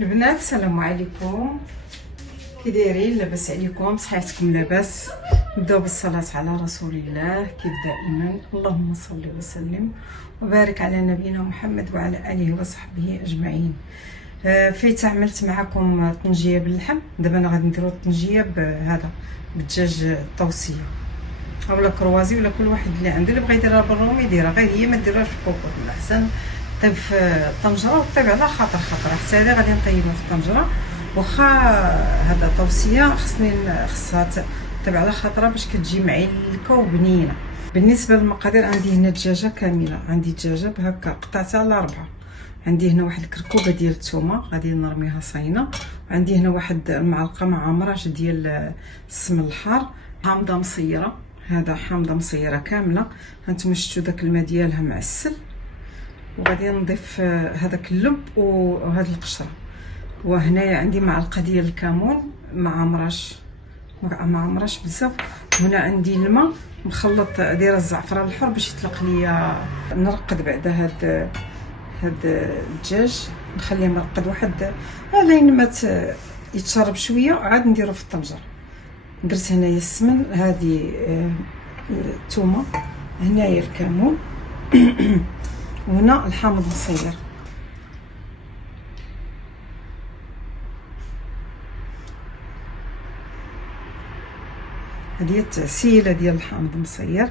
البنات السلام عليكم، كي دايرين؟ لاباس عليكم؟ صحيحتكم لاباس؟ نبداو بالصلاه على رسول الله كيف دائما. اللهم صل وسلم وبارك على نبينا محمد وعلى اله وصحبه اجمعين. فايته عملت معكم طنجيه باللحم، دابا انا غادي نديرو الطنجيه بهذا بالدجاج الطوسيه اولا كروازي، ولا كل واحد اللي عنده اللي بغى يديرها بالرومي يديرها، غير هي ما ديروهاش في الكوكوط الاحسن طيب في الطنجره وطيب على خاطر حتى هذه غادي نطيبها في الطنجره. واخا هذا طوسيه خصها طيب على خاطرها باش كتجي معلكه وبنينه. بالنسبه للمقادير عندي هنا دجاجه كامله، عندي دجاجه بهكا قطعتها على 4، عندي هنا واحد الكركوبه ديال الثومه غادي نرميها صاينه، وعندي هنا واحد المعلقه مع مرش ديال السمن الحار، حامضه مصيره، هذا حامضه مصيره كامله، هانتوما شفتوا داك الماء ديالها معسل، وغادي نضيف هذاك اللب وهاد القشره، وهنايا عندي معلقه ديال الكمون مع مرش بزاف، هنا عندي الماء مخلط دايره الزعفران الحر باش يطلق ليا نرقد بعدا هاد الدجاج، نخليه مرقد واحد لين ما يتشرب شويه وعاد نديرو في الطنجره. درت هنايا السمن، هذه الثومه، هنايا الكمون وهنا الحامض مصير. هذه التعسيله ديال الحامض مصير.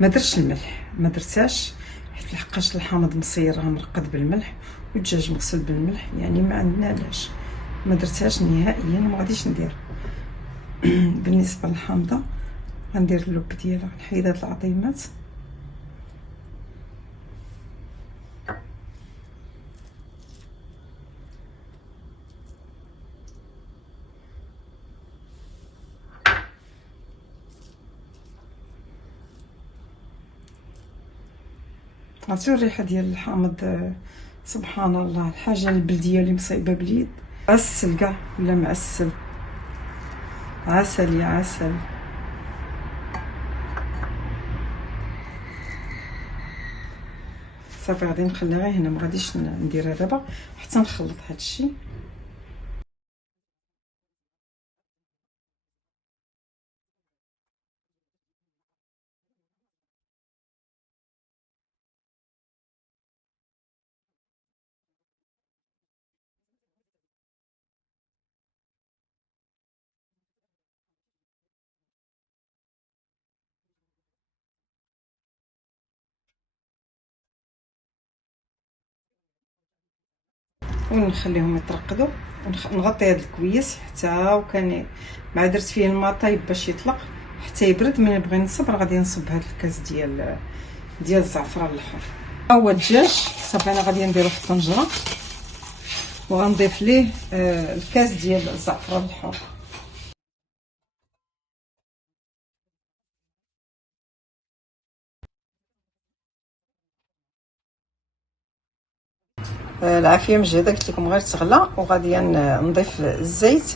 ما درتش الملح، ما درتهاش حيت لحقاش الحامض مصير راه مرقد بالملح والدجاج مغسول بالملح، يعني ما عندنا علاش ما درتهاش نهائيا، ما غاديش ندير. بالنسبه للحامضه غندير اللب ديالها، نحيد هاد العظيمات عرفتوا الريحه ديال الحامض، سبحان الله، الحاجه البلديه اللي مصايبه باليد. عسل كاع ولا معسل، عسل يا عسل. صافي غادي نخليها غير هنا، ما غاديش نديرها دابا حتى نخلط هادشي. ونخليهم يترقدوا، ونغطي هذا الكويس حتى وكان مع درت فيه الماء طايب باش يطلق حتى يبرد. من بغي نصب راه غادي نصب هذا الكاس ديال الزعفران الاحمر. هو الدجاج صافي انا غادي نديرو في الطنجره، وغنضيف ليه الكاس ديال الزعفران الحر. العافيه مجهده، قلت لكم غير تغلى، وغادي نضيف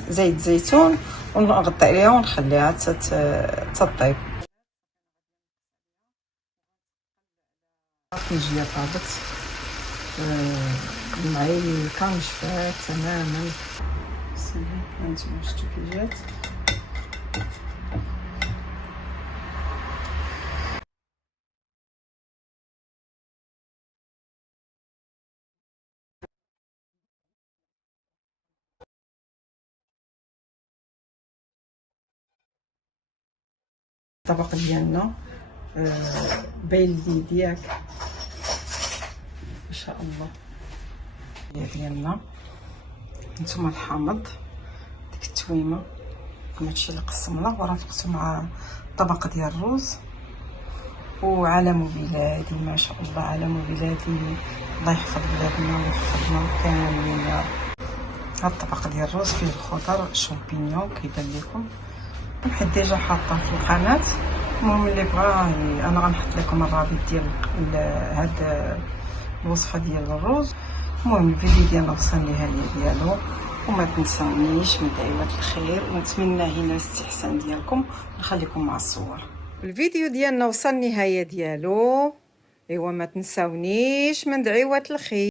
زيت زيتون ونغطي عليها ونخليها تطيب. الطنجيه طابت معلكه نشفات تماما. هانتوما شفتوا كي جات. الطبق ديالنا باين لي ياك ما شاء الله ديالنا. نتوما الحامض ديك التويمه هادشي اللي قسمنا، ورافقته مع طبق ديال الرز، وعلم بلادي ما شاء الله، علم بلادي، الله يحفظ بلادنا ويحفظنا كاملين يا رب. هاد الطبق ديال الرز فيه الخضر شامبينيون كيبان لكم، حيت ديجا حاطه في القناه. المهم اللي بغا انا غنحط لكم الرابط ديال هاد الوصفه ديال الرز. المهم الفيديو ديالنا وصل للنهايه ديالو، وما تنساونيش من دعوات الخير، ونتمنى هنا الاستحسان ديالكم، ونخليكم مع الصور. الفيديو ديالنا وصل النهايه ديالو، ايوا ما تنساونيش من دعوات الخير.